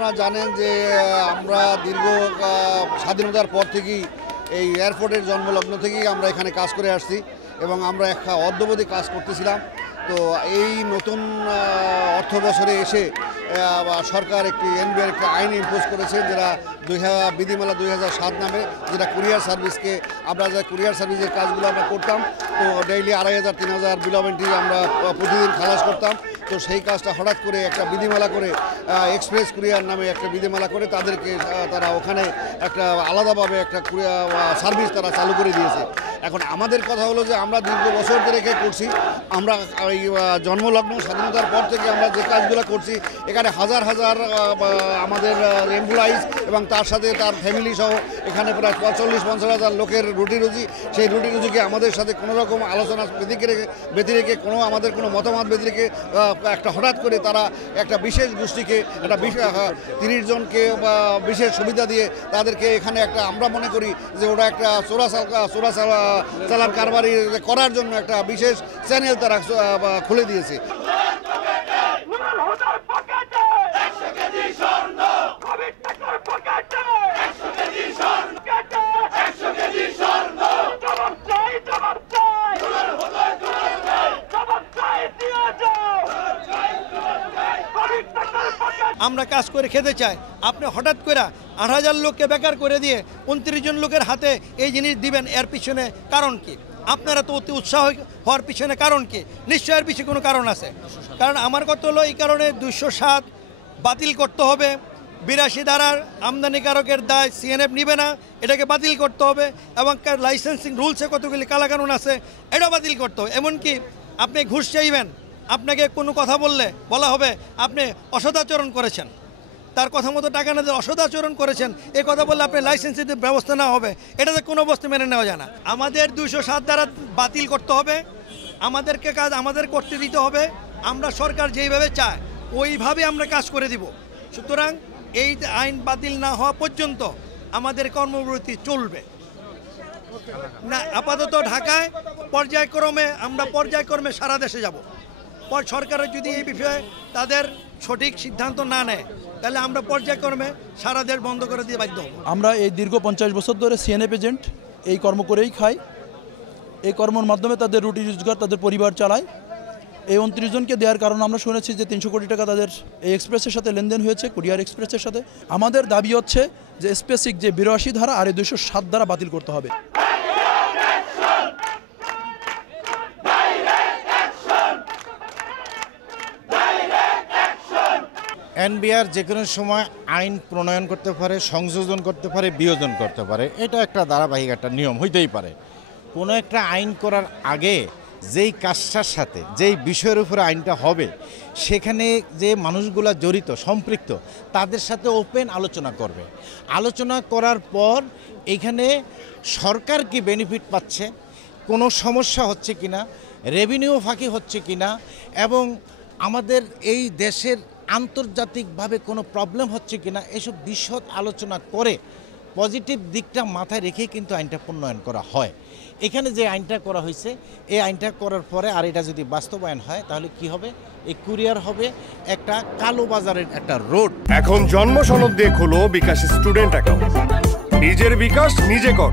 আপনারা জানেন যে আমরা দীর্ঘ স্বাধীনতার পর থেকেই এই এয়ারপোর্টের জন্মলগ্ন থেকেই আমরা এখানে কাজ করে আসছি এবং আমরা একটা অদ্যাবধি কাজ করতেছিলাম। তো এই নতুন অর্থ বছরে এসে সরকার একটি এনবিআর একটা আইন ইম্পোজ করেছে, যেটা বিধিমালা 2007 নামে, যেটা কুরিয়ার সার্ভিসকে আমরা যে কুরিয়ার সার্ভিসের কাজগুলো আমরা করতাম, তো ডেইলি 2500-3000 বিল অফ এন্ট্রি আমরা প্রতিদিন খালাস করতাম। তো সেই কাজটা হঠাৎ করে একটা বিধিমালা করে এক্সপ্রেস কুরিয়ার নামে একটা বিধিমালা করে তাদেরকে তারা ওখানে একটা আলাদাভাবে একটা সার্ভিস তারা চালু করে দিয়েছে। এখন আমাদের কথা হলো যে আমরা দীর্ঘ বছর ধরে করছি, আমরা এই জন্মলগ্ন স্বাধীনতার পর থেকে আমরা যে কাজগুলো করছি, এখানে হাজার হাজার আমাদের এমপ্লয়িজ এবং তার সাথে তার ফ্যামিলি সহ এখানে প্রায় 40-50 হাজার লোকের রুটি রুজি, সেই রুটি রুজিকে আমাদের সাথে কোনো রকম আলোচনা ব্যতি রেখে কোনো আমাদের কোনো মতামত ব্যতি রেখে একটা হঠাৎ করে তারা একটা বিশেষ গোষ্ঠীকে একটা 30 জনকে বিশেষ সুবিধা দিয়ে তাদেরকে এখানে একটা, আমরা মনে করি যে ওরা একটা চোরা চালান কারবারি করার জন্য একটা বিশেষ চ্যানেল তারা খুলে দিয়েছে। আমরা কাজ করে খেতে চাই, আপনি হঠাৎ করে 8000 লোককে বেকার করে দিয়ে 29 জন লোকের হাতে এই জিনিস দিবেন, এর পিছনে কারণ কি? আপনারা তো অতি উৎসাহ হওয়ার পিছনে কারণ কি? নিশ্চয় এর পিছনে কোনো কারণ আছে। কারণ আমার কথা হলো এই কারণে 207 বাতিল করতে হবে, 82 ধারার আমদানিকারকের দায় সিএনএফ নিবে না, এটাকে বাতিল করতে হবে, এবং লাইসেন্সিং রুলসে কতগুলি কালাকানুন আছে এটা বাতিল করতে হবে। এমনকি আপনি ঘুষ চাইবেন, আপনাকে কোনো কথা বলা হবে আপনি অসদাচরণ করেছেন, তার কথা মতো টাকা না দিয়ে অসদাচরণ করেছেন, এই কথা বললে আপনি লাইসেন্সের ব্যবস্থা না হবে, এটাতে কোনো অবস্থা মেনে নেওয়া যায় না। আমাদের 207 দ্বারা বাতিল করতে হবে, আমাদেরকে কাজ আমাদের করতে দিতে হবে, আমরা সরকার যেইভাবে চায় ওইভাবে আমরা কাজ করে দিব। সুতরাং এই আইন বাতিল না হওয়া পর্যন্ত আমাদের কর্মবিরতি চলবে না। আপাতত ঢাকায় পর্যায়ক্রমে সারা দেশে যাব। সরকারের যদি এই বিষয়ে তাদের সঠিক সিদ্ধান্ত না নেয় তাহলে আমরা পর্যায়ক্রমে সারা দেশ বন্ধ করে দিয়ে বাধ্য হব। আমরা এই দীর্ঘ 50 বছর ধরে সিএনএফ এজেন্ট এই কর্ম করেই খাই, এই কর্মের মাধ্যমে তাদের রুটি রোজগার, তাদের পরিবার চালায়। এই 29 জনকে দেওয়ার কারণে আমরা শুনেছি যে 300 কোটি টাকা তাদের এই এক্সপ্রেসের সাথে লেনদেন হয়েছে, কুরিয়ার এক্সপ্রেসের সাথে। আমাদের দাবি হচ্ছে যে স্পেসিক যে 82 ধারা আর 207 ধারা বাতিল করতে হবে। এনবিআর যে কোনো সময় আইন প্রণয়ন করতে পারে, সংযোজন করতে পারে, বিয়োজন করতে পারে, এটা একটা ধারাবাহিক একটা নিয়ম হইতেই পারে। কোনো একটা আইন করার আগে যেই কাজটার সাথে যেই বিষয়ের উপরে আইনটা হবে সেখানে যে মানুষগুলা জড়িত সম্পৃক্ত তাদের সাথে ওপেন আলোচনা করবে। আলোচনা করার পর এখানে সরকার কি বেনিফিট পাচ্ছে, কোনো সমস্যা হচ্ছে কিনা, রেভিনিউ ফাঁকি হচ্ছে কিনা, এবং আমাদের এই দেশের আন্তর্জাতিকভাবে কোনো প্রবলেম হচ্ছে কিনা, এসব বিশদ আলোচনা করে পজিটিভ দিকটা মাথায় রেখেই কিন্তু আইনটা প্রণয়ন করা হয়। এখানে যে আইনটা করা হয়েছে এই আইনটা করার পরে আর এটা যদি বাস্তবায়ন হয় তাহলে কি হবে, এই কুরিয়ার হবে একটা কালো বাজারের একটা রোড। এখন জন্ম সনদ দিয়ে খোলো বিকাশ স্টুডেন্ট অ্যাকাউন্ট, নিজের বিকাশ নিজে কর।